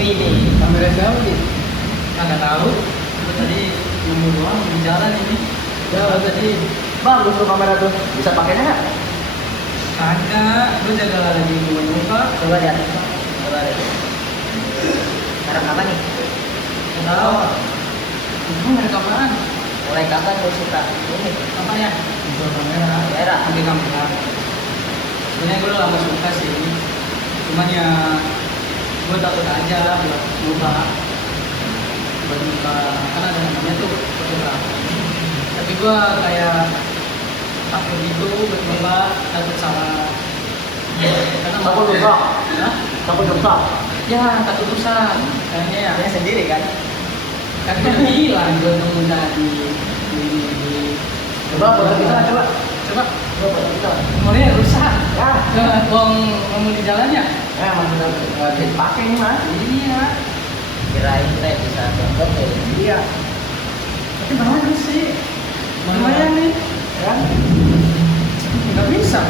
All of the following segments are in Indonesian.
Wih nih. Kamera siapa nih? Nggak tahu. Gue tadi nemu doang di jalan ini. Ya tadi Bagus tuh kamera tuh. Bisa pakainya nggak? kagak. Gue jaga lagi nyoba. Coba lihat. Coba lihat. Sekarang apa nih? Nggak tahu. Itu mereka apaan? Mulai kapan gue suka ini? Apa ya? Itu kamera. Kamera. Pakai kamera. Sebenarnya gue udah lama suka sih. Cuman ya gue takut aja buat nyoba. Buat nyoba kan ada namanya tuh fotografi. Tapi gue kayak takut gitu buat nyoba, takut salah. Karena Takut rusak. Hah? Takut rusak. Ya takut rusak. Kayaknya ya. Punya sendiri kan? Kan gue udah bilang gue nemu tadi di Coba foto kita coba. coba Coba foto kita. mulai rusak. Ya. Uang ngomong di jalannya. Emang nggak bisa dipakai nih mas. Iya. Kirain teh bisa download ya. Iya. Tapi bagus sih. Lumayan nih. Kan? Nggak bisa.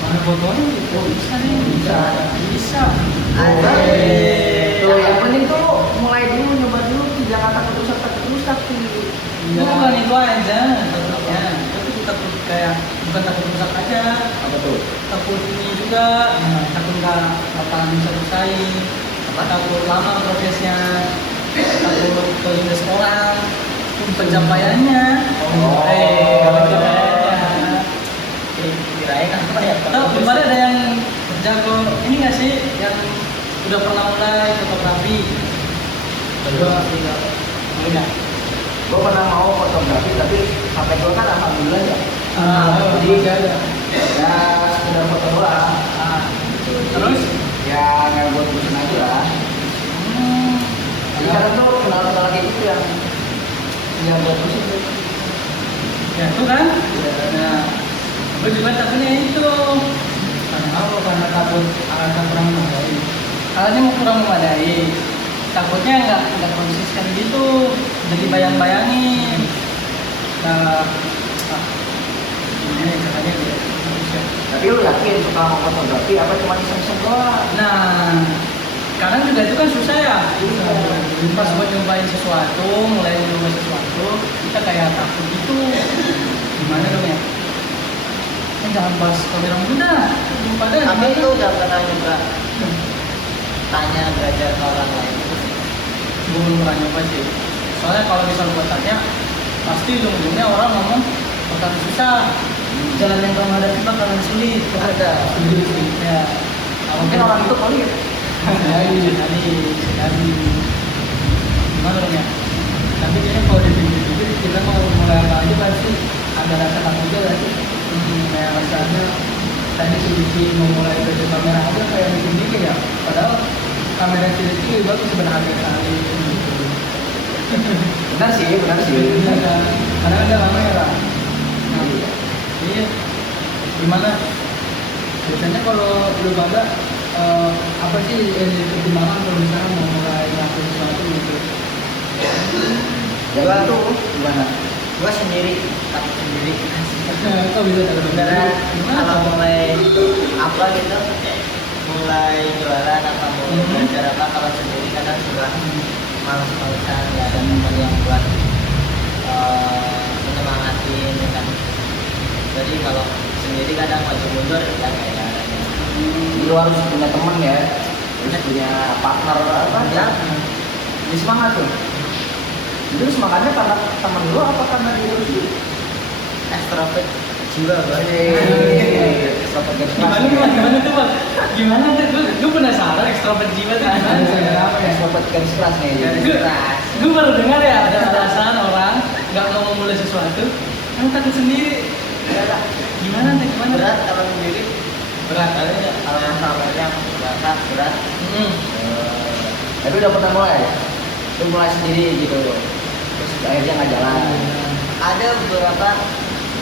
Mana fotonya? Oh bisa nih. Bisa. Bisa. Ada. Tuh, Yang penting tuh mulai dulu nyoba dulu jangan takut rusak sih. Itu bukan itu aja takutnya. Tapi takut kayak bukan takut rusak aja. Apa tuh? Takut ini juga. Takut nggak bakalan bisa bersaing. Takut lama prosesnya. Takut kelindes orang. Pencapaiannya. Oh. Kirain apa ya? Tahu kemarin ada yang jago ini nggak sih yang udah pernah mulai fotografi? Enggak. Gue pernah mau fotografi tapi HP gue kan alhamdulillah ya. Jadi Masih ada. Ya udah foto doang. Terus? Ya nggak buat terusin aja lah. Jadi kadang tuh kenal-kenal kayak gitu yang buat terusin tuh. Ya itu kan? Nah, gue juga takutnya itu. Karena apa? Karena takut alatnya kurang memadai. Alatnya mau kurang memadai. Takutnya nggak konsisten gitu. Jadi bayang-bayangin. Nah, ini caranya dia. Tapi lu yakin suka mau fotografi apa cuma iseng-iseng doang? Nah, kadang juga itu kan susah ya. Pas buat nyobain sesuatu, mulai nyoba sesuatu, kita kayak takut gitu. Gimana dong ya? Jangan bahas kamera muda. Pada Tapi itu udah pernah juga tanya belajar ke orang lain. gue belum pernah nyoba sih. Soalnya kalau misal gue tanya, pasti ujung-ujungnya orang ngomong bakalan susah. Jalan yang kamu hadapi bakalan sulit. Ada. Ya. Mungkin orang itu kali ya. Sekali. Gimana dong ya? Tapi kayaknya kalau dipikir-pikir kita mau mulai apa aja pasti ada rasa takut juga sih. Kayak rasanya tadi sedikit mau mulai dari kamera aja kayak bikin ya. Padahal kamera cilik itu bagus sebenarnya kali. Benar sih. Karena ada kamera. Nah, iya. Gimana? Biasanya kalau lu pada apa sih yang dipertimbangkan kalau misalnya mau mulai ngelakuin sesuatu gitu? Gua tuh gimana? Gua sendiri, takut sendiri. Kok bisa dalam Sebenarnya kalau mulai apa gitu, mulai jualan apa mau belajar apa kalau sendiri kadang suka malas-malasan nggak ada teman yang buat menyemangatin ya kan. Jadi kalau sendiri kadang maju mundur ya kayak lu harus punya teman ya, harus punya partner apa ya. Jadi semangat tuh. Itu semangatnya karena teman lu apa karena diri lu? Extrovert jiwa banget. Extrovert Gimana tuh bang? Gimana tuh? Gue penasaran ekstrovert jiwa tuh gimana? Extrovert garis keras nih. Garis keras. Gue baru dengar ya ada alasan orang nggak mau memulai sesuatu, kan takut sendiri. Gimana tuh? Gimana? Berat kalau sendiri. Berat aja. Kalau masalahnya berat. Tapi udah pernah mulai? Lu mulai sendiri gitu. Terus akhirnya nggak jalan. Ada beberapa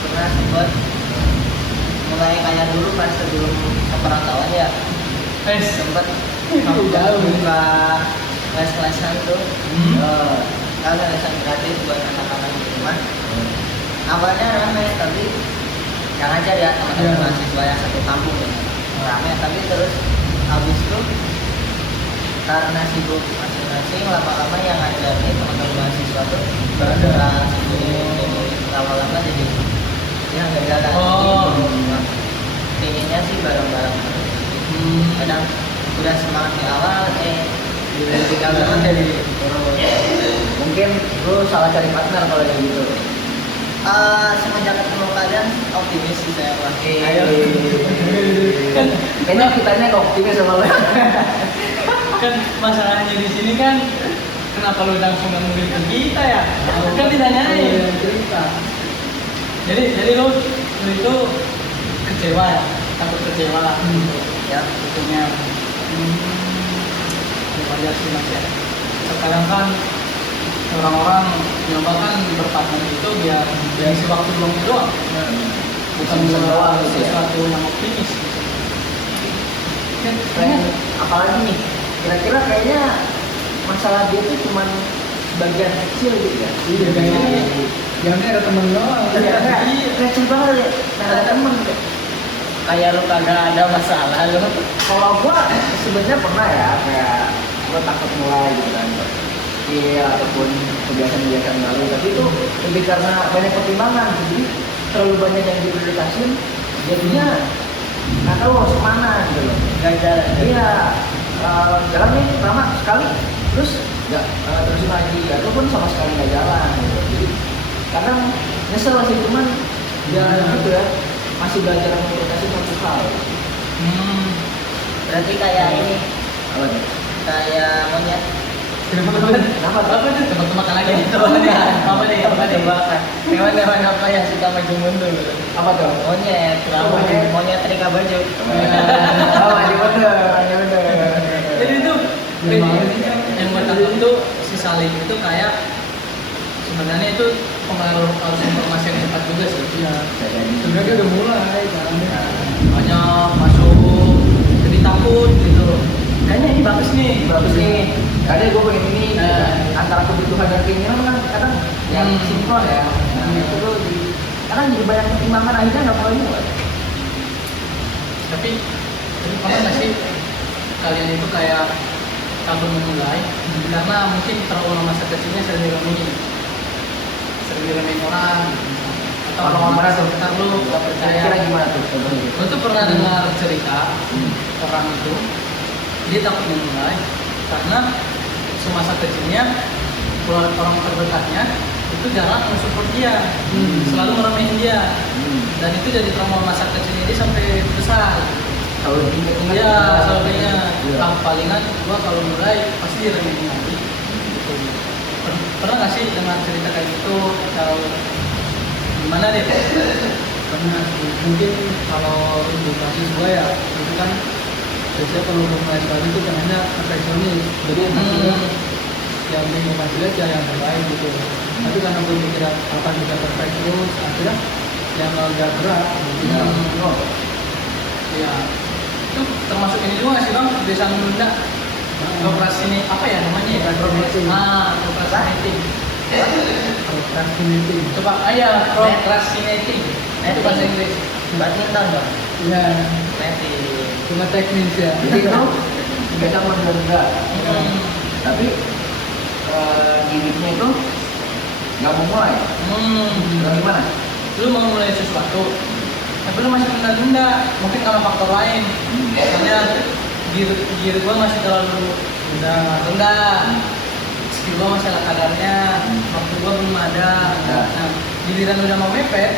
pernah sempat mulai kayak dulu pas sebelum keperantauan ya. Sempat buka les-lesan tuh. Kalau lesan gratis buat anak-anak di rumah. Awalnya ramai tapi yang ajar ya teman-teman mahasiswa yang satu kampung ya. Ramai tapi terus habis itu karena sibuk masing-masing, lama-lama yang ngajarnya teman-teman mahasiswa tuh bergerak sibuk, jadi lama-lama jadi ya nggak jalan. Pengennya sih bareng-bareng. Kadang udah semangat di awal, tinggal banget jadi mungkin lu salah cari partner kalau kayak gitu. Semenjak ketemu kalian optimis sih saya Pak. Ayo. Kayaknya kitanya optimis sama lu. Kan masalahnya di sini kan kenapa lu langsung nggak memilih ke kita ya? Kan ditanyain. Cerita. Jadi lu itu kecewa ya? Takut kecewa lah. Ya, Tentunya. Ya wajar sih mas ya. Sekarang kan orang-orang nyoba kan berpartner itu biar isi waktu luang doang, bukan doang gitu ya. sesuatu yang optimis. Kan Apalagi nih, kira-kira kayaknya masalah dia tuh cuman sebagian kecil gitu ya. Iya, kayaknya jangan ada temen doang. Iya, kecil banget ya. Nggak ada temen. Kayak lu kagak ada masalah lu. Kalau gua sebenarnya pernah ya, kayak gua takut mulai gitu kan. Iya, ataupun kebiasaan-kebiasaan baru. Tapi itu lebih karena banyak pertimbangan. Jadi terlalu banyak yang diprioritasin, jadinya nggak tahu harus kemana gitu loh. Nggak jalan. Iya, jalan nih pertama sekali, terus nggak terusin lagi. Ataupun sama sekali nggak jalan. Gitu. Jadi kadang nyesel sih, cuman ya gitu ya, masih belajar memprioritaskan satu hal. Berarti kayak ini, apa nih? Kayak monyet. Kenapa Kenapa? tebak-tebakan lagi? Apa nih? Hewan-hewan apa yang suka maju mundur? Apa tuh? Monyet. Monyet trika baju. Oh, ada bener. Jadi itu yang buat takut tuh si saling itu kayak sebenarnya itu pengaruh arus informasi yang cepat juga sih. Iya. Sebenarnya udah mulai kan. Banyak masuk jadi takut gitu. Kayaknya ini bagus nih. Kadang gue pengen ini, antara kebutuhan dan keinginan kan kadang yang sinkron ya. Itu tuh kadang jadi banyak pertimbangan, akhirnya nggak mulai. Tapi pernah nggak sih kalian itu kayak takut memulai karena mungkin trauma masa kecilnya sering diremehin orang atau Orang-orang tuh sekitar lu nggak percaya. Kira gimana tuh? Contohnya? Lu tuh pernah dengar cerita orang itu dia takut memulai karena semasa kecilnya orang terdekatnya itu jarang mensupport dia, selalu meremehin dia, dan itu jadi trauma masa kecilnya dia sampai besar. Kalau diingat-ingat Iya, soalnya Iya. palingan gua kalau mulai pasti diremehin lagi. Gitu. Pernah nggak sih dengar cerita kayak gitu atau gimana deh? Karena mungkin kalau untuk mahasiswa ya itu kan biasanya kalau mau mahasiswa itu pengennya perfeksionis, jadi maksudnya yang mau hasilnya ya yang terbaik gitu. Tapi karena gue mikir akan bisa perfect terus, akhirnya yang agak berat gitu. Ya, itu termasuk ini juga nggak sih bang? Kebiasaan menunda. Procrastinate apa ya namanya ya? Procrastinating. Procrastinating. Procrastinating. Coba procrastinating. Itu bahasa Inggris. badminton dong. Iya, Metin. cuma teknis ya. Jadi itu kita menunda. Tapi gimmicknya itu nggak mau mulai. Nggak gimana? Lu mau mulai sesuatu, tapi lu masih menunda-nunda, mungkin karena faktor lain. Misalnya gear gua masih terlalu rendah, skill gua masih ala kadarnya, waktu gua belum ada. Nah, giliran udah mau mepet,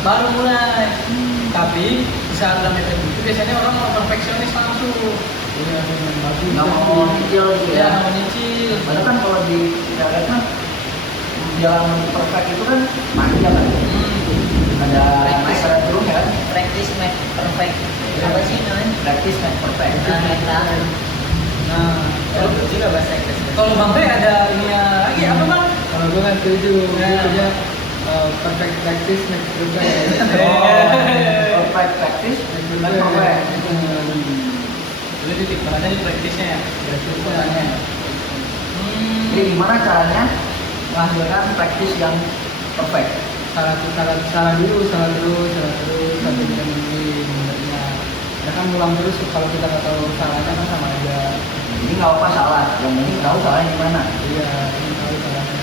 baru mulai. Tapi di saat udah mepet itu biasanya orang mau perfeksionis langsung. Iya, bagus. Nggak mau nyicil gitu Ya, ya. mau nyicil. Padahal kan kalau di kita lihat kan jalan perfect itu kan panjang kan. Ada naik ada turun ya. Practice make perfect. Apa sih namanya? Practice make perfect. Nah, Kalau juga bahasa Inggris. kalau Bang Ray ada ininya lagi apa Bang? Kalau gue kan setuju, Ya. dia punya perfect practice next perfect. Oh, perfect practice dan perfect. Dulu titik mana di praktisnya ya? Practice-nya. Jadi gimana caranya menghasilkan practice yang perfect? salah dulu sampai kita mungkin benernya. Ya kan ulang terus kalau kita nggak tahu salahnya kan sama aja. nggak apa salah, yang penting tahu salahnya di mana. Iya, ini tahu salahnya.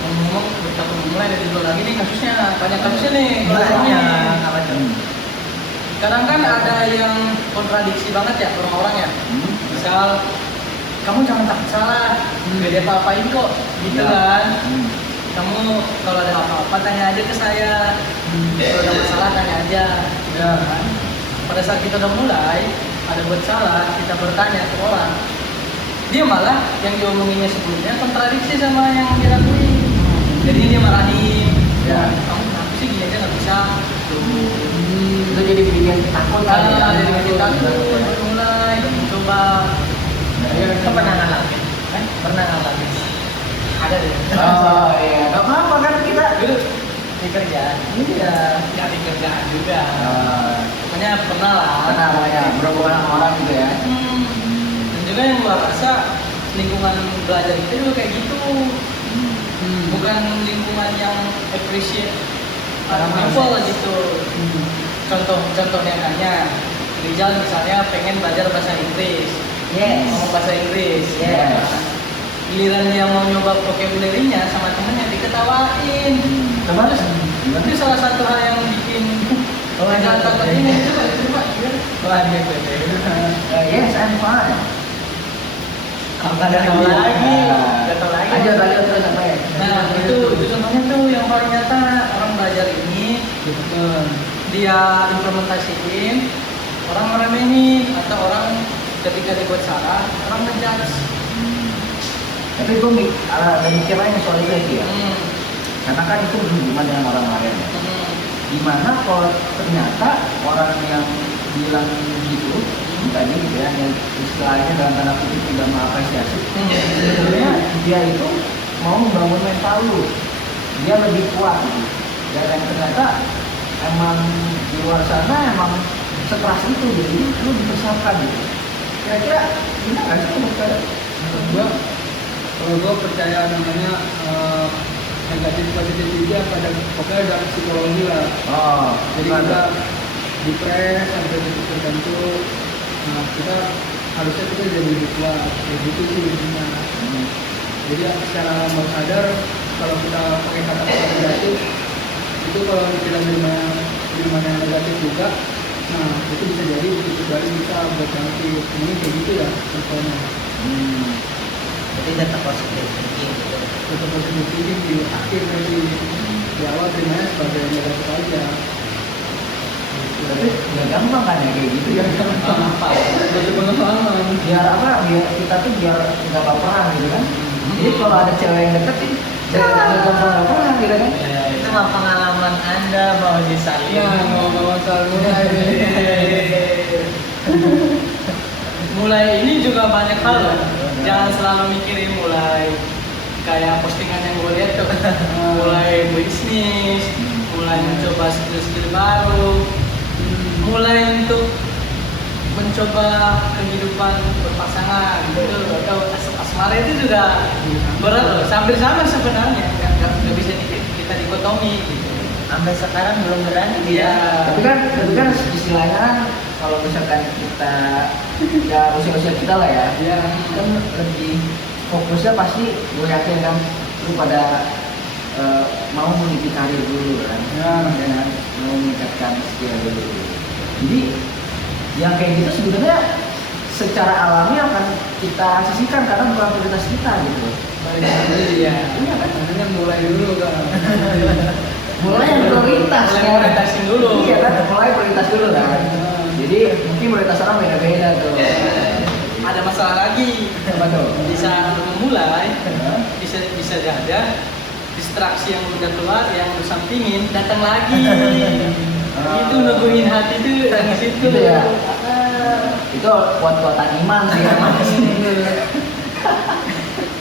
Ngomong-ngomong, kita mulai dari dulu lagi nih kasusnya, banyak kasusnya nih. Banyak. Apa tuh? Kadang kan ada yang kontradiksi banget ya orang-orang ya. Misal, kamu jangan takut salah, gak ada apa-apain kok, gitu Ya. kan. Hmm. Kamu kalau ada apa-apa tanya aja ke saya, kalau ada masalah tanya aja. Ya. Kan? Pada saat kita udah mulai, ada buat salah, kita bertanya ke orang, dia malah yang diomonginnya sebelumnya kontradiksi sama yang dilakuin. Jadi dia marahin, Ya. kamu kenapa sih gini aja nggak bisa? Tuh. Itu jadi bikin takut kan? Ah, jadi bikin takut, baru mulai, mencoba. Itu pernah ngalamin? Pernah ngalamin? Ada deh. Oh iya, nggak apa-apa kan kita. Dulu Di kerjaan? Iya. cari kerjaan juga. Pokoknya Pernah pernah lah. namanya berhubungan sama orang gitu ya. Dan juga yang gua rasa lingkungan belajar itu juga kayak gitu. Bukan lingkungan yang appreciate people gitu. Contohnya hanya Rizal misalnya pengen belajar bahasa Inggris, Yes. ngomong bahasa Inggris. Yes. Giliran dia mau nyoba vocabulary-nya sama temennya diketawain. Terus Itu salah satu hal yang bikin Rizal takut ini. Coba. Wah, gitu. yes, I'm fine. Nggak tahu lagi. Nggak tahu lagi. Aja terus apa ya? Nah itu contohnya tuh yang paling nyata orang belajar ini Betul. dia implementasiin orang meremehin atau orang ketika dibuat salah orang ngejudge. Tapi gue mikir aja soal itu sih ya. Karena kan itu berhubungan dengan orang lain ya. Gimana kalau ternyata orang yang bilang gitu tadi gitu ya, yang istilahnya dalam tanda kutip tidak mengapresiasi, sebenarnya dia itu mau membangun mental lu, dia lebih kuat gitu. Dan ternyata emang di luar sana emang sekeras itu, jadi lu dipersiapkan gitu. Kira-kira gimana nggak sih menurut kalian? Menurut gua, kalau gua percaya namanya negatif positif juga pada pokoknya ada psikologi lah. Oh, Jadi kita depres sampai titik tertentu, nah kita harusnya kita jadi lebih kuat, kayak gitu sih intinya. Jadi secara nggak sadar kalau kita pakai kata-kata negatif itu kalau kita terima yang negatif juga, nah itu bisa jadi titik balik kita buat bangkit. Mungkin kayak gitu ya contohnya. Jadi tetap positif thinking gitu. Tetap positif thinking di akhir nanti, di awal terimanya sebagai negatif aja. Tapi nggak gampang kan ya kayak gitu ya. Apa? Dari pengalaman. Biar apa? Biar kita tuh biar nggak baperan gitu kan. Jadi kalau ada cewek yang deketin, nggak gampang baperan gitu kan. Itu mah pengalaman Anda mau disalin. Ya, ngomong soal mulai. Mulai ini juga banyak hal loh. Jangan selalu mikirin mulai kayak postingan yang gue lihat tuh. Mulai bisnis, mulai mencoba skill-skill baru, mulai untuk mencoba kehidupan berpasangan gitu atau asmara itu juga berat loh. Sambil sama sebenarnya, nggak bisa kita dikotomi gitu. Sampai sekarang belum berani dia. Iya. Tapi kan istilahnya kan kalau misalkan kita ya usia-usia kita lah ya, Ya, kan lebih fokusnya pasti gue yakin kan lu pada mau meniti karir dulu kan, Ya. kan? Mau meningkatkan skill dulu. Jadi yang kayak gitu sebenarnya secara alami akan kita sisihkan karena bukan prioritas kita gitu. Iya. Iya kan? makanya mulai dulu kan. Mulai yang prioritas Mulai kan? prioritasin dulu. Iya kan, mulai prioritas dulu kan. Jadi mungkin prioritas orang beda-beda tuh. Ada masalah lagi. Apa tuh? Di saat lu memulai, bisa ada distraksi yang udah keluar, yang lu sampingin datang lagi. Itu nungguin hati tuh dari situ. Gitu ya? Itu kuat-kuatan iman sih emang.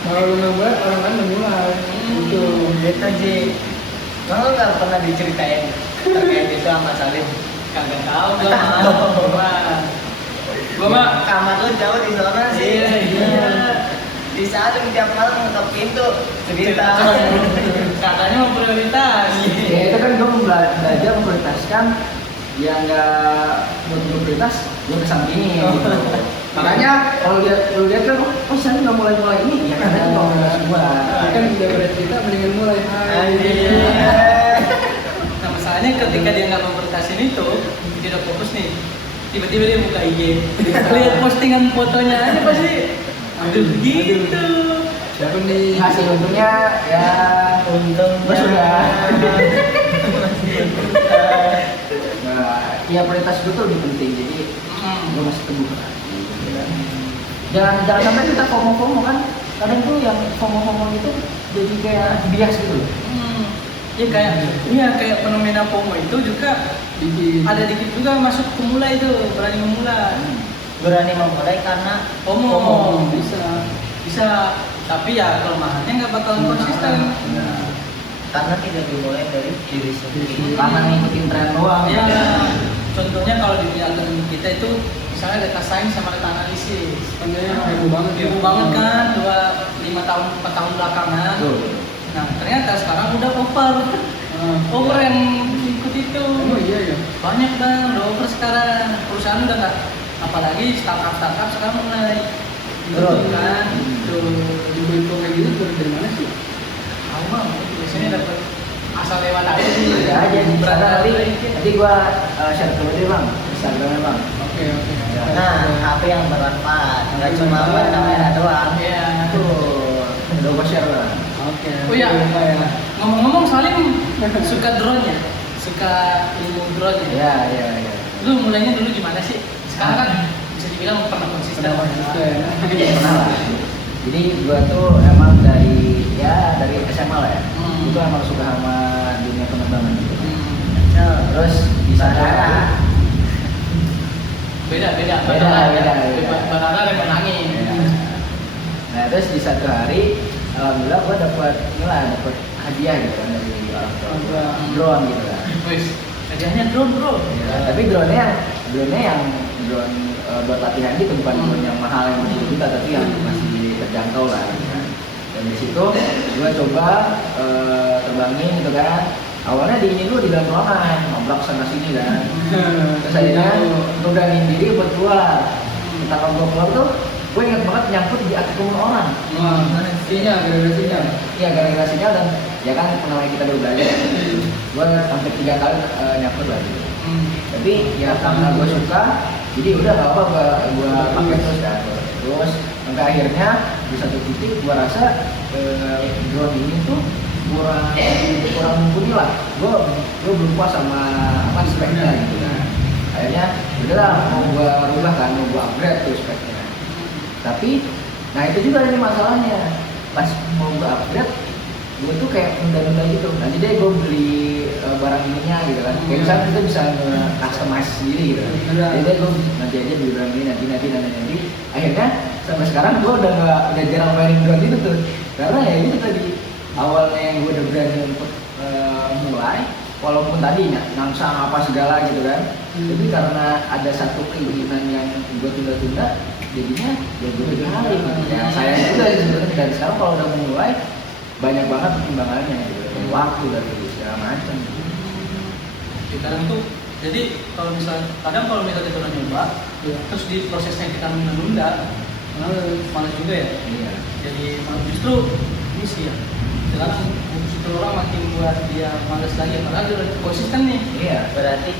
Kalau lu ngebuat orang lain udah mulai. Gitu. Gitu Ji. Kamu nggak pernah diceritain terkait itu sama Salim? Kagak tahu gua mah Kamar lu jauh di sana sih. Iya. Di Salim tiap malam ngetok pintu cerita. katanya mau prioritas. Ya itu kan gue belajar memprioritaskan yang nggak butuh prioritas gue kesampingin gitu. Makanya kalau lihat kan, oh saya nggak mulai ini, ya karena itu mau semua. Kan udah pada cerita mendingan mulai. Nah masalahnya ketika dia nggak mempertasin itu, dia udah fokus nih. Tiba-tiba dia buka IG, lihat postingan fotonya aja pasti, aduh gitu. Siapa nih? Hasil untungnya ya Untungnya sudah. Nah, ya prioritas gue tuh lebih penting, jadi gue masih teguh. Jangan sampai kita FOMO kan, kadang tuh yang FOMO itu jadi kayak bias gitu loh. Ya kayak fenomena FOMO itu juga ada dikit juga masuk pemula itu, berani memulai. berani memulai karena FOMO bisa, tapi ya kelemahannya nggak bakalan konsisten. karena tidak dimulai dari diri sendiri. Karena ngikutin tren doang. Ya, contohnya kalau di bidang kita itu misalnya data science sama data analisis. Sebenarnya heboh banget ya. Heboh banget kan, 4 tahun belakangan. Tuh. Nah ternyata sekarang udah over yang ikut itu. Oh iya ya. Banyak bang, udah over sekarang. Perusahaan udah nggak, apalagi startup sekarang mulai Betul. kan. Tuh, Info kayak gitu dari mana sih? tahu bang, biasanya dapat asal lewat aja sih. Ya aja di sana nanti gua share ke lu deh bang, Instagramnya bang. Oke. Nah, HP yang bermanfaat, nggak cuma buat kamera doang. Iya. Tuh, udah gua share bang. Oke. Oh iya. Ya. Ngomong-ngomong Salim suka drone ya, suka ilmu drone ya. Ya. Lu mulainya dulu gimana sih? Sekarang kan bisa dibilang pernah konsisten. Pernah lah. Jadi gua tuh emang dari SMA lah ya. Itu emang suka sama dunia penerbangan gitu. Terus di sana Beda. Banana dan menangin. ya. Nah terus di satu hari alhamdulillah gua dapat hadiah gitu kan dari orang tua. Drone gitu kan. Wis, hadiahnya drone bro. Ya, tapi drone-nya yang drone buat latihan gitu, bukan drone yang mahal yang berjuta, tapi yang masih terjangkau lah gitu kan. Dan di situ gue coba terbangin gitu kan. Awalnya diinin dulu di dalam ruangan, ngobrol sana sini kan. Terus akhirnya nudangin diri buat keluar. Kita kalau keluar tuh, gue inget banget nyangkut di akun orang. Sinyal. Iya gara-gara sinyal dan ya kan pengalaman kita baru belajar. Gue sampai 3 kali nyangkut lagi. Tapi ya karena gue suka, jadi udah gak apa gue pakai terus kan. Terus sampai akhirnya di satu titik gue rasa drone ini tuh kurang mumpuni lah. Gue belum puas sama speknya gitu kan. Akhirnya udahlah mau gue rubah kan, mau gue upgrade tuh speknya. Tapi nah itu juga nih masalahnya, pas mau gue upgrade gue tuh kayak nunda-nunda gitu. Nanti deh gue beli barang ininya gitu kan. Kayak misalnya kita bisa customize sendiri gitu kan. Jadi deh gue nanti aja beli barang ini nanti. Akhirnya sampai sekarang gue udah jarang mainin drone itu tuh. Karena ya itu tadi awalnya yang gue udah berani untuk mulai, walaupun tadi nangsang apa segala gitu kan. Tapi karena ada satu keinginan yang gue tunda-tunda, jadinya ya gue tinggalin. Ya sayang juga sih sebenarnya. Dan sekarang kalau udah mulai banyak banget pertimbangannya gitu. Waktu dan segala macam. Sekarang tuh jadi kalau misalnya kita udah nyoba, terus di prosesnya kita menunda, malas juga ya. Iya. Jadi justru ini sih ya. Sekarang justru orang makin buat dia malas lagi, padahal dia udah konsisten nih. Iya. Berarti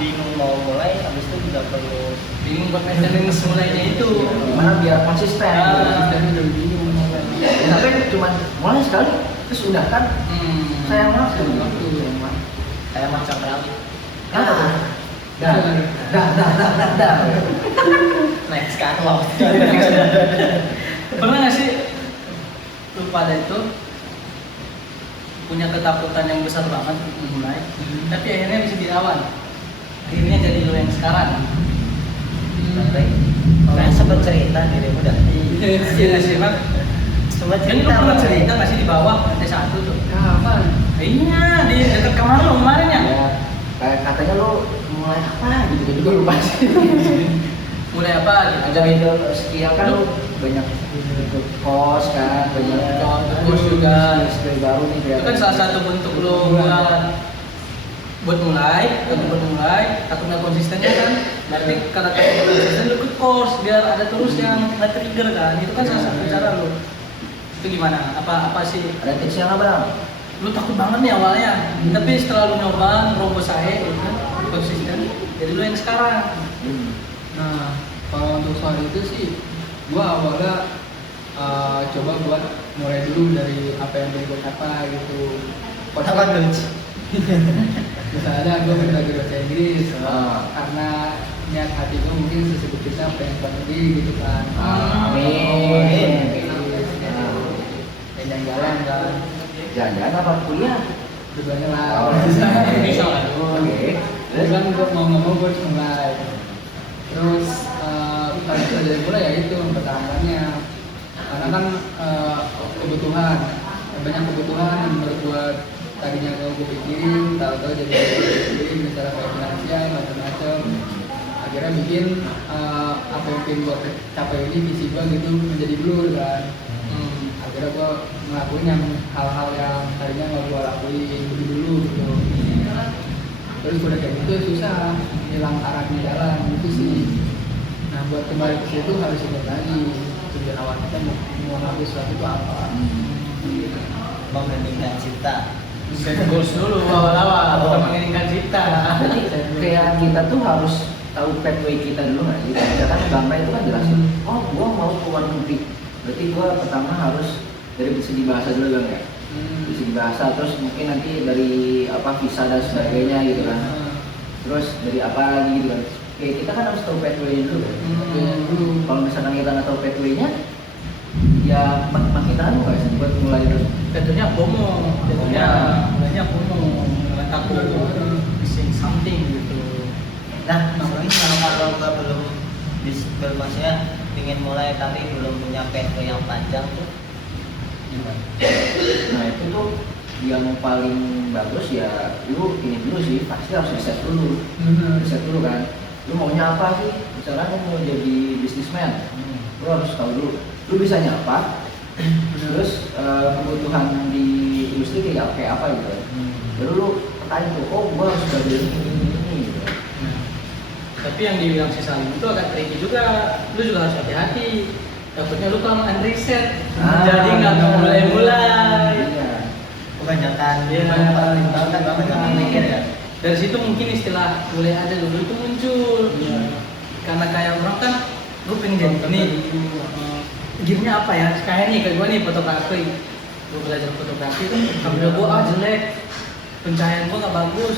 bingung mau mulai, habis itu juga perlu Bingung buat maintenance mulainya itu. Gimana biar konsisten? Konsistennya udah bingung. Tapi cuma mulai sekali terus udah kan sayang waktu. kayak macam rally. Dah. Next kan waktu. Pernah nggak sih lu pada itu punya ketakutan yang besar banget untuk memulai, tapi akhirnya bisa dilawan. Akhirnya jadi lo yang sekarang. Kan sempat cerita dirimu dah. Iya sih Mak. Sempat Kan lu cerita. pernah cerita nggak sih di bawah lantai 1 tuh? Kapan? Iya di dekat kamar lo kemarin ya. Ya, kayak katanya lu mulai apa gitu juga lupa sih. Mulai apa gitu? Ada video sekian kan lu banyak ikut kos kan, banyak Kos juga. skill baru nih. Itu kan salah satu bentuk lo buat mulai, takut nggak konsistennya kan. Berarti kata-kata dan lu ikut course biar ada terus yang nge-trigger kan. Itu kan salah satu cara lu. Itu gimana? Apa sih? Ada tipsnya nggak bang? Lu takut banget nih awalnya, tapi setelah lu nyoba nerobos saya konsisten, jadi lu yang sekarang. Nah, kalau untuk soal itu sih, gua awalnya coba buat mulai dulu dari apa yang gue capai gitu. Apa tuh? Misalnya gue belajar bahasa Inggris karena niat hati gue mungkin sesebutnya pengen ke negeri gitu kan. Amin. Dan jalan-jalan kan. Jalan-jalan apa kuliah? Tujuannya lah. Bisa lah. Oke. Terus kan gue mau gue mulai. Terus kalau kita dari mulai ya itu pertahanannya. Karena kan kebutuhan, banyak kebutuhan yang menurut gue tadinya gue pikirin, tahu-tahu jadi pikirin misalnya kayak finansial macam-macam. Akhirnya bikin apa yang pengen gue capai ini visi gue gitu menjadi blur kan. Akhirnya gue ngelakuin yang hal-hal yang tadinya nggak gue lakuin dulu gitu. Terus udah kayak gitu susah hilang arah di jalan gitu sih. Nah buat kembali ke situ harus ingat lagi tujuan awal kita mau ngelakuin sesuatu itu apa. Mengeningkan cipta. Set goals dulu awal-awal, bukan menginginkan cita. Berarti kayak kita tuh harus tahu pathway kita dulu nggak sih? Misalkan Bang itu kan jelasin, oh gua mau ke luar negeri. Berarti gua pertama harus dari segi bahasa dulu Bang ya. Dari segi bahasa, terus mungkin nanti dari apa visa dan sebagainya gitu kan. Terus dari apa lagi gitu kan. Kayak kita kan harus tahu pathway dulu kan. Kalau misalkan kita nggak tahu pathway-nya, ya makin anu nggak sih buat mulai terus. Tentunya FOMO, mulainya FOMO, mulai takut missing something gitu. Nah, mungkin kalau nggak belum maksudnya ingin mulai tapi belum punya pathway yang panjang tuh gimana? Nah itu tuh yang paling bagus ya lu ini dulu sih, pasti harus riset dulu. Riset dulu kan, lu maunya apa sih? Misalnya lu mau jadi bisnismen, lu harus tahu dulu lu bisanya apa, terus kebutuhan di industri kayak apa gitu. Baru lu pertanyaan tuh, oh gua harus belajar ini gitu. Tapi yang dibilang si Salim itu agak tricky juga, lu juga harus hati-hati. Takutnya lu kelamaan riset, jadi nggak mulai-mulai. Iya. Kebanyakan Iya. tahu kan banget nggak mikir ya. Dari situ mungkin istilah mulai ada dulu itu muncul. Karena kayak orang kan, gue pengen jadi ini. Gearnya apa ya? Kayak nih, kayak gue nih fotografi. Gue belajar fotografi, kamera gue jelek, pencahayaan gue nggak bagus,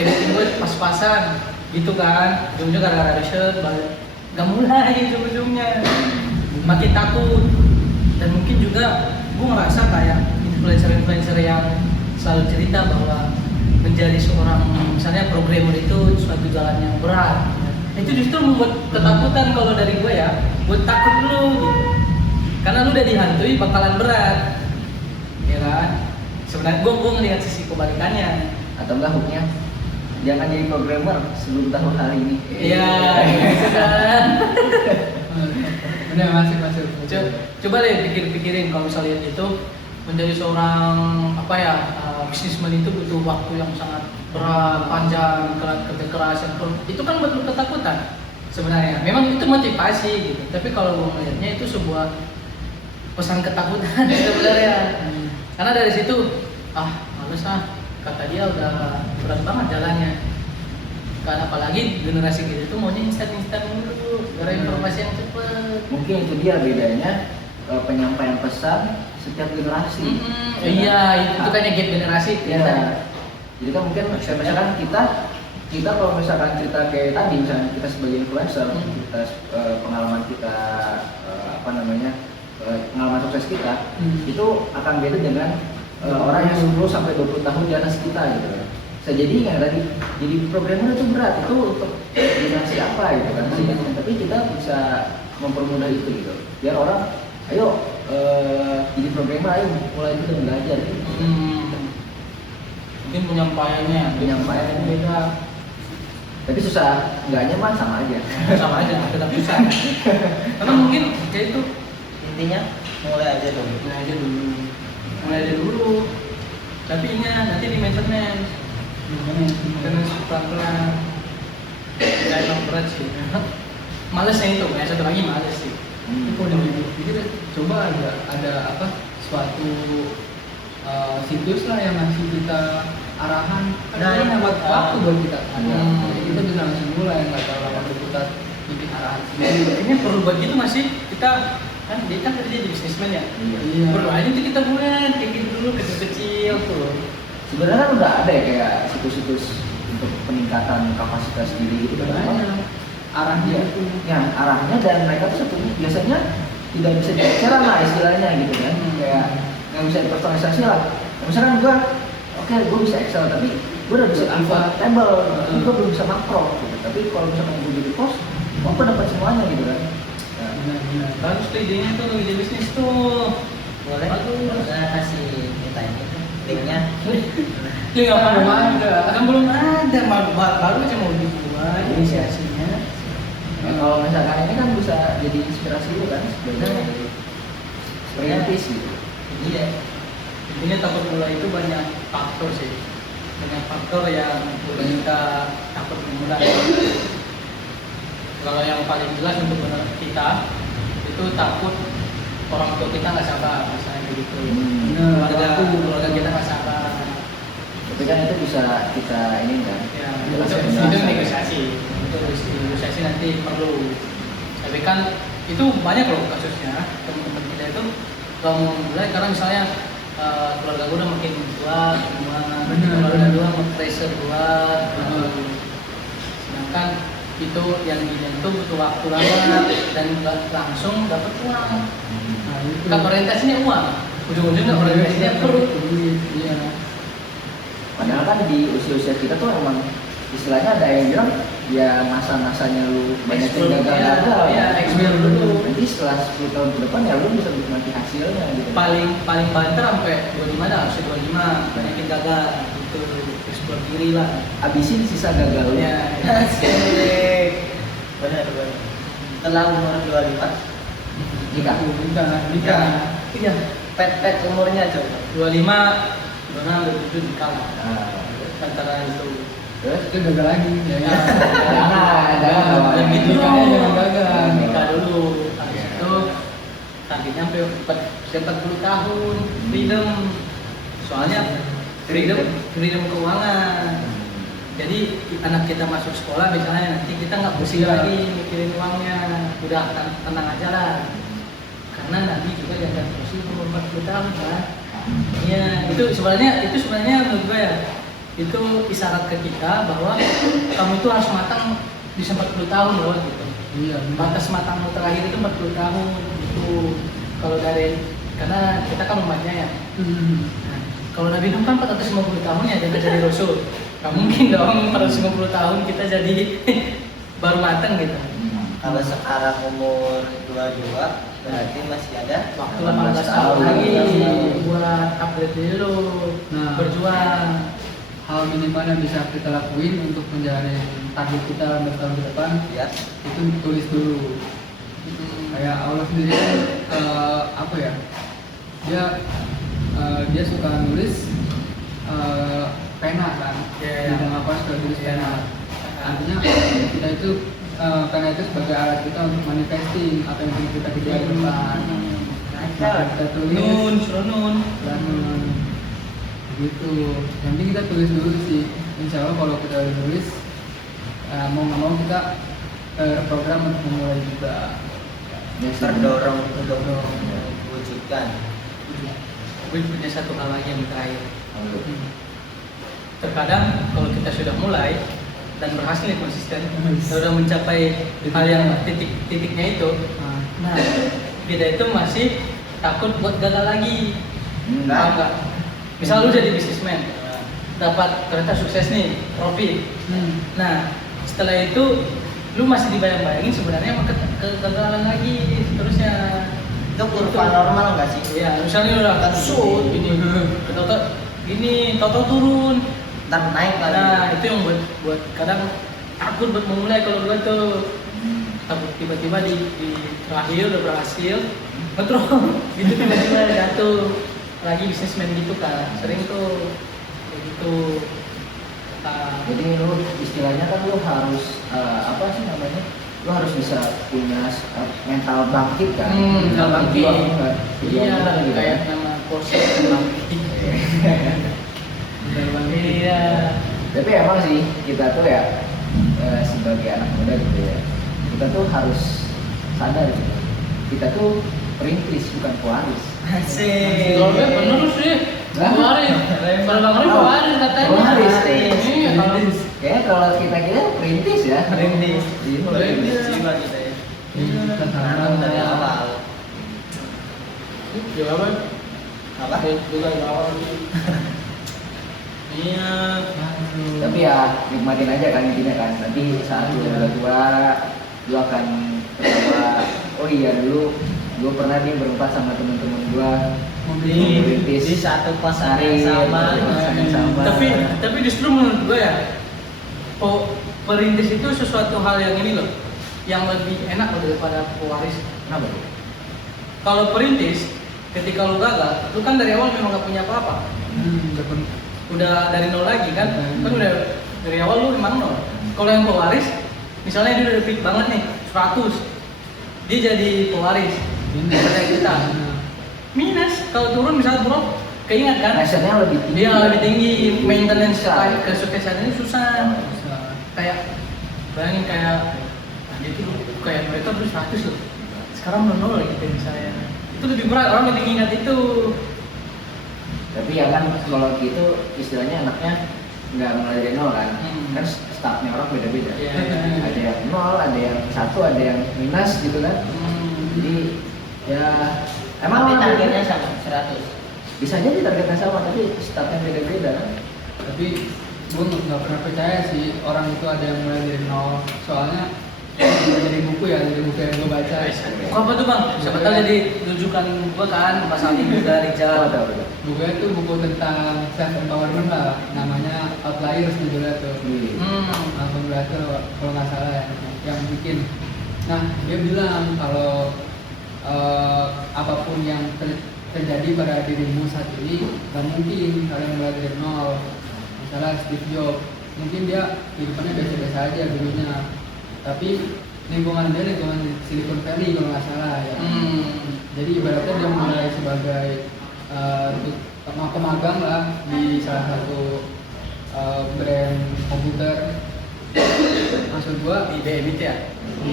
editing gue pas-pasan, gitu kan. Ujungnya gara-gara riset, nggak mulai ujung-ujungnya. Makin takut. Dan mungkin juga gue ngerasa kayak influencer-influencer yang selalu cerita bahwa menjadi seorang misalnya programmer itu suatu jalan yang berat. Itu justru membuat ketakutan kalau dari gue ya, buat takut dulu gitu. Karena lu udah dihantui bakalan berat, ya kan? Sebenarnya gue ngelihat sisi kebalikannya. Atau enggak hooknya, jangan jadi programmer sebelum tahu hal ini. Iya, gitu kan. Bener masih. Coba deh pikirin kalau misalnya itu menjadi seorang apa ya bisnismen itu butuh waktu yang sangat berat, panjang, kerja keras itu kan betul ketakutan sebenarnya. Memang itu motivasi gitu. Tapi kalau gue melihatnya itu sebuah pesan ketakutan sebenarnya. Karena dari situ males kata dia udah berat banget jalannya. Karena apalagi generasi gitu itu maunya instan dulu, gara informasi yang cepat. Mungkin itu dia bedanya penyampaian pesan setiap generasi. Iya, itu kan yang gap generasi. Iya. Jadi kan mungkin misalkan kita kalau misalkan cerita kayak tadi, misalnya kita sebagai influencer, kita pengalaman kita pengalaman sukses kita itu akan beda dengan orang yang 10 sampai 20 tahun di atas kita gitu kan. Bisa jadi kan tadi jadi programmer itu berat, itu untuk generasi apa gitu kan. Tapi kita bisa mempermudah itu gitu. Biar orang ayo jadi programmer, ayo mulai kita belajar gitu. Mungkin penyampaiannya beda. Tapi susah, enggaknya mah sama aja. Sama aja, tetap susah. Karena mungkin ya itu Intinya mulai aja dulu. Mulai aja dulu. Tapi ingat nanti di maintenance pelan-pelan. Ya emang berat sih. Malesnya itu, yang satu lagi males sih. Kalau dipikir coba ada apa suatu situs lah yang ngasih kita arahan. Nah, Kan hemat itu. waktu buat kita. Ada. Hmm. Jadi kita bisa langsung mulai nggak terlalu lama untuk kita bikin arahan sendiri. Ini perlu buat gitu masih kita kan dia kan kerja di bisnismen ya. Iya. Perlu aja tuh kita mulai bikin dulu kecil-kecil tuh. Sebenarnya kan udah ada ya kayak situs-situs untuk peningkatan kapasitas diri gitu kan. Banyak arahnya Iya, itu. ya arahnya dan mereka tuh satunya biasanya tidak bisa dibicara lah istilahnya gitu kan, kayak nggak bisa dipersonalisasi lah. Misalkan gue bisa Excel tapi gue udah bisa pivot table, tapi gue belum bisa makro gitu. Tapi kalau misalkan gue jadi pos, gue dapat semuanya gitu kan. Ya. Benar-benar. Bagus tuh idenya tuh, ide bisnis tuh. Boleh? Bagus. Saya kasih kita ini tuh linknya. Ya nggak Belum apa-apa. ada. Kan belum ada, baru aja mau dibuat inisiasinya. Nah, kalau misalkan ini kan bisa jadi inspirasi juga kan sebenarnya perintis gitu. Iya. Intinya takut mulai itu banyak faktor sih. Banyak faktor yang buat kita takut memulai. Kalau yang paling jelas untuk kita itu takut orang tua kita nggak sabar, misalnya begitu. Keluarga kita nggak sabar. Tapi kan itu bisa kita ini kan. Ya, jelaskan itu jelaskan. negosiasi. Itu negosiasi nanti perlu. Tapi kan itu banyak loh kasusnya. Teman-teman kita itu kalau mau mulai karena misalnya keluarga gue udah makin tua, keluarga gue nge-pressure gue, sedangkan itu yang itu butuh waktu lama dan nggak langsung dapat uang. Nah, itu. Kan orientasinya uang, ujung-ujungnya orientasinya perut. Iya. Padahal kan di usia-usia kita tuh emang istilahnya ada yang bilang ya masa-masanya lu banyak yang gagal-gagal. Ya, explore dulu. Nanti setelah 10 tahun ke depan ya lu bisa menikmati hasilnya gitu. Paling banter sampai 25 dah, usia 25 banyakin gagal gitu, explore diri lah. Abisin sisa gagal. Ya, Asik. Benar. Setelah umur 25, Nikah. Nikah. iya, pet umurnya coba. 25, 26, 27 dikalah Nah, antara itu. terus Itu gagal lagi. Ya. Jangan. Dan gitu Nikahnya dulu. jangan gagal. Nikah dulu, habis itu targetnya sampai 40 tahun, freedom. Soalnya freedom keuangan. Jadi anak kita masuk sekolah misalnya nanti kita nggak pusing Iya. lagi mikirin uangnya, udah tenang aja lah. Karena nanti juga jangan pusing umur 40 tahun kan. Iya, itu sebenarnya menurut gue ya itu isyarat ke kita bahwa kamu itu harus matang bisa 40 tahun loh gitu. Iya. Batas matangmu terakhir itu 40 tahun itu kalau dari karena kita kan umatnya ya. Nah, kalau Nabi Nuh kan 450 tahun ya dia jadi rasul. Gak mungkin dong 450 tahun kita jadi baru matang gitu. Kalau sekarang umur 22, berarti masih ada Waktu 18 tahun lagi buat upgrade diri lo, Nah. berjuang. Hal minimal yang bisa kita lakuin untuk menjalani target kita dalam bertahun ke depan ya. itu tulis dulu. Kayak Allah sendiri kan apa ya, dia suka nulis pena kan. Iya. Dia apa suka tulis pena. Artinya kita itu pena itu sebagai alat kita untuk manifesting apa yang ingin kita kejar ke depan. Maka kita tulis Suruh nun. dan gitu. Yang penting kita tulis dulu sih. Insya Allah kalau kita udah tulis, mau nggak mau kita program untuk memulai juga. Terdorong untuk mewujudkan. Gue punya satu hal lagi yang terakhir. Terkadang kalau kita sudah mulai dan berhasil konsisten, sudah mencapai hal yang titiknya itu, nah kita itu masih takut buat gagal lagi. Paham nggak? Misal lu jadi bisnismen, dapat ternyata sukses nih, profit. Nah setelah itu lu masih dibayang-bayangin sebenarnya kegagalan lagi terusnya. Itu kurva normal nggak sih? Ya, misalnya lu udah shoot gini, total turun. Ntar naik lagi. Nah, itu yang buat kadang takut buat memulai kalau gua tuh takut tiba-tiba di terakhir udah berhasil, ngedrop gitu tiba-tiba jatuh lagi bisnismen gitu kan, sering tuh kayak gitu. Jadi lu istilahnya kan lu harus apa sih namanya? Lu harus bisa punya mental bangkit kan. Mental bangkit. Iya, Iya, kayak nama konsep bangkit. Iya. Tapi emang sih kita tuh ya sebagai anak muda gitu ya, kita tuh harus sadar gitu. Kita tuh perintis bukan pewaris. Asik. Kalau gue bener sih. Hah? Pewaris. Kalau Bang Ari pewaris katanya. Pewaris. Iya, kalau Kayaknya kalau kita perintis ya. Perintis. Iya, Perintis. Jiwa kita ya. Kita Tanam sama dari awal. jawaban Apa? juga awal. Iya. Tapi ya nikmatin aja kan intinya kan. Nanti saat lu udah tua, lu akan tertawa. Oh iya dulu gue pernah nih berempat sama temen-temen gue Di satu kosan yang sama. Tapi justru menurut gue ya, perintis itu sesuatu hal yang ini loh, yang lebih enak loh daripada pewaris. Kenapa tuh? Kalau perintis, ketika lu gagal, lu kan dari awal memang gak punya apa-apa. Udah dari nol lagi kan? Kan udah dari awal lu memang nol. Kalau yang pewaris, misalnya dia udah fit banget nih, 100, dia jadi pewaris. Misalnya kita minus, kalau turun misalnya turun, keingat kan? Pressure-nya lebih tinggi. Iya lebih tinggi, maintenance Susah. kesuksesan ini susah. Kayak bayangin kayak dia tuh kayak mereka dulu 100 loh, sekarang 0 gitu misalnya. Itu lebih berat, orang lebih ingat itu. Tapi ya kan kalau gitu istilahnya anaknya nggak mulai dari nol kan. Kan startnya orang beda-beda. Iya. Ada yang nol, ada yang 1, ada yang minus gitu kan. Jadi ya emang Tapi orang targetnya sama 100. bisa jadi targetnya sama tapi startnya beda-beda kan. Tapi gue nggak pernah percaya sih orang itu ada yang mulai dari nol. Soalnya dari buku yang gue baca. Buku apa tuh bang? Siapa tahu jadi rujukan gua kan pasal ini juga Rijal. Buku itu buku tentang self empowerment lah, namanya Outliers judulnya tuh. Malcolm Gladwell kalau nggak salah yang bikin. Nah dia bilang kalau apapun yang terjadi pada dirimu saat ini gak mungkin kalian mulai dari nol. Misalnya Steve Jobs, mungkin dia kehidupannya biasa-biasa aja dulunya, tapi lingkungan dia lingkungan Silicon Valley kalau nggak salah ya. Jadi ibaratnya dia mulai sebagai pemagang lah di salah satu brand komputer. Maksud gua IBM itu ya? di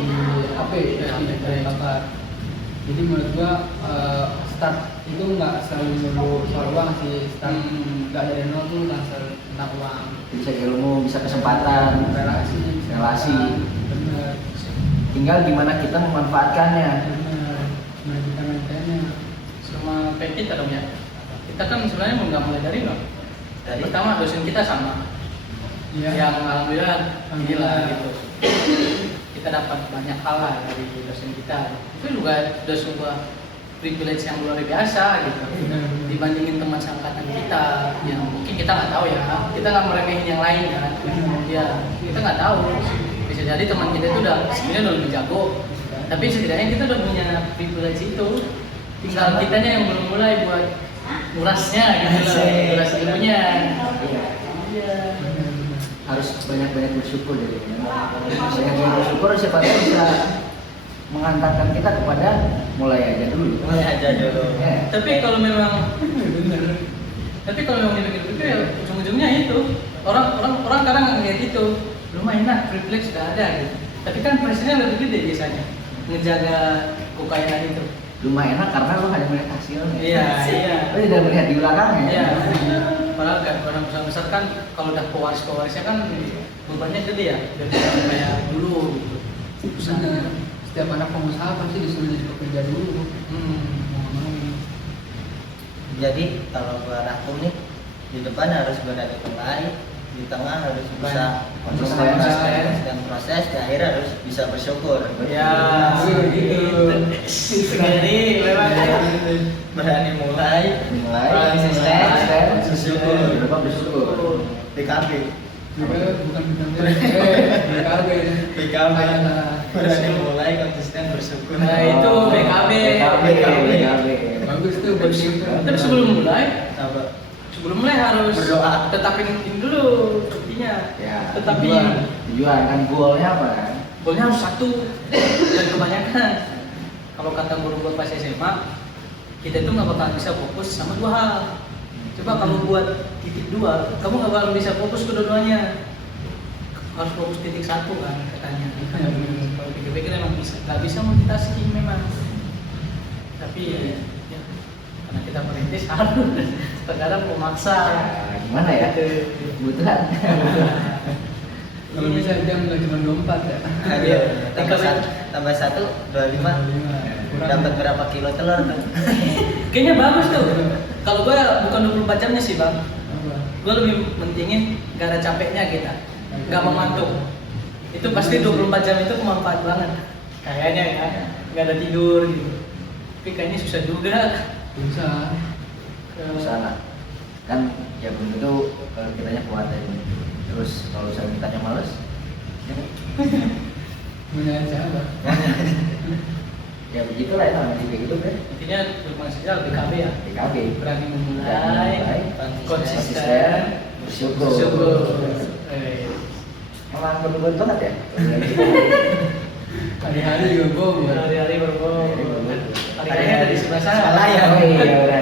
HP bakar. Jadi menurut gua start itu nggak selalu melulu soal uang sih. Start nggak dari nol tuh nggak selalu tentang uang. Bisa ilmu, bisa kesempatan, relasi. Bener. Tinggal gimana kita memanfaatkannya. Bener. Nah kita maintainnya. Sama kayak kita dong ya. Kita kan sebenarnya mau nggak mulai dari nol. Dari Pertama dosen kita sama. Iya. Yang alhamdulillah Alhamdulillah. gila gitu. Kita dapat banyak hal lah dari dosen kita. Itu juga udah sebuah privilege yang luar biasa gitu. Benar. Dibandingin teman seangkatan kita yang mungkin kita nggak tahu ya, kita nggak meremehin yang lain kan. Ya kita nggak tahu. Bisa jadi teman kita itu udah sebenarnya udah lebih jago, tapi setidaknya kita udah punya privilege itu. Tinggal kitanya yang belum mulai buat ngurasnya gitu loh, nguras ilmunya. Iya. Harus banyak-banyak bersyukur dari ini. Banyak bersyukur siapa tahu bisa mengantarkan kita kepada mulai aja dulu. mulai aja dulu. Ya. Tapi kalau memang dipikir-pikir ya ujung-ujungnya itu orang kadang ngeliat itu lumayan lah privilege sudah ada gitu. Tapi kan pressure-nya lebih gede biasanya ngejaga kekayaan itu. Lumayan enak karena lu hanya melihat hasilnya. Iya. Lu tidak melihat di belakangnya. Iya. Padahal kan orang besar kan kalau udah pewarisnya kan bebannya gede ya dari kayak dulu gitu. Bener. Setiap anak pengusaha pasti disuruh jadi pekerja dulu. Jadi kalau gua rangkum nih, di depan harus berani mulai, di tengah harus bisa Konsisten. dan proses, di akhir harus bisa bersyukur. Ya, gitu. Jadi Berani mulai, Konsisten, bersyukur. Berapa bersyukur. PKB, Juga bukan bintang BKB. PKB. Berani mulai, konsisten bersyukur. Nah, itu BKB. BKB. Bagus tuh buat kita. Tapi sebelum mulai, Apa? sebelum mulai harus Berdoa. tetapin ini dulu intinya. Ya, Tetapi tujuan kan goalnya apa kan? golnya harus satu dan kebanyakan. Kalau kata guru gua pas SMA, kita itu nggak bakal bisa fokus sama dua hal. Coba kamu buat titik dua, kamu nggak bakal bisa fokus ke dua-duanya. Harus fokus titik satu kan katanya. Kalau pikir-pikir emang bisa, nggak bisa multitasking memang. Tapi ya, karena kita merintis harus terkadang memaksa. Ya, gimana ya? Kebutuhan. Kalau bisa jam nggak cuma 24 ya. Iya, tambah 1, 25. Dapat berapa kilo telur tuh? Kayaknya bagus tuh. Kalau gue bukan 24 jamnya sih bang, Apa? gue lebih mentingin gak ada capeknya kita, gak memantuk. Itu pasti 24 jam itu bermanfaat banget. Kayaknya ya, gak ada tidur gitu. Tapi kayaknya susah juga. Bisa. Sana kan ya belum tentu kalau kitanya kuat aja. Terus kalau saya mintanya males, ya kan? Menyalahin siapa? Ya begitulah ya namanya kayak gitu kan. Intinya rumah sosial BKB ya, PKB berani Berani memulai, memulai, konsisten, bersyukur. bersyukur. Emang berbuat banget ya? Hari-hari juga gue Hari-hari berbobot. Hari-hari ada di sebelah sana. Salah ya. Oh iya udah.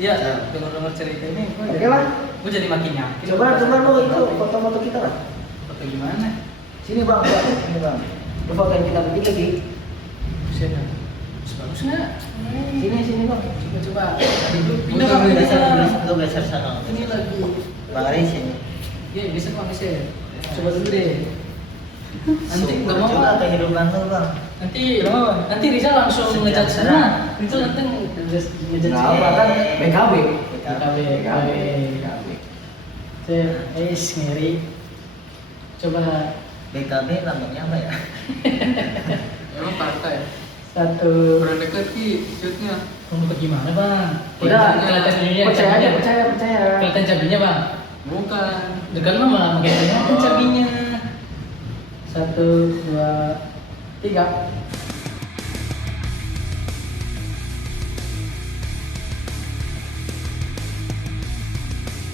Iya, dengar-dengar cerita ini, Oke lah. gue jadi makin yakin. Coba lu itu foto-foto kita lah. Foto gimana? Sini bang, sini bang. Lu fotoin kita bertiga Ki. Buset, bagus nggak? Sini bang. Coba. Pindah, Bang, Bang. pindah. Lu geser sana. Ini lagi. Bang Aris ini. Ya, bisa Bang, bisa. Coba dulu deh. Nanti nggak mau coba Bang. kehidupan lu bang. Nanti Rizal langsung ngejat sana. Rizal nanti ngejat Nah, apa kan? PKB. PKB. Ngeri. Coba BKB lambangnya apa ya? Emang partai. satu. Kurang deket Ki, shootnya. Kamu gimana Bang? Udah, Kelihatan cabinya. percaya aja, percaya. Kelihatan cabinya Bang. Bukan. Dekat mama kayak kelihatan cabinya. 1, 2, 3.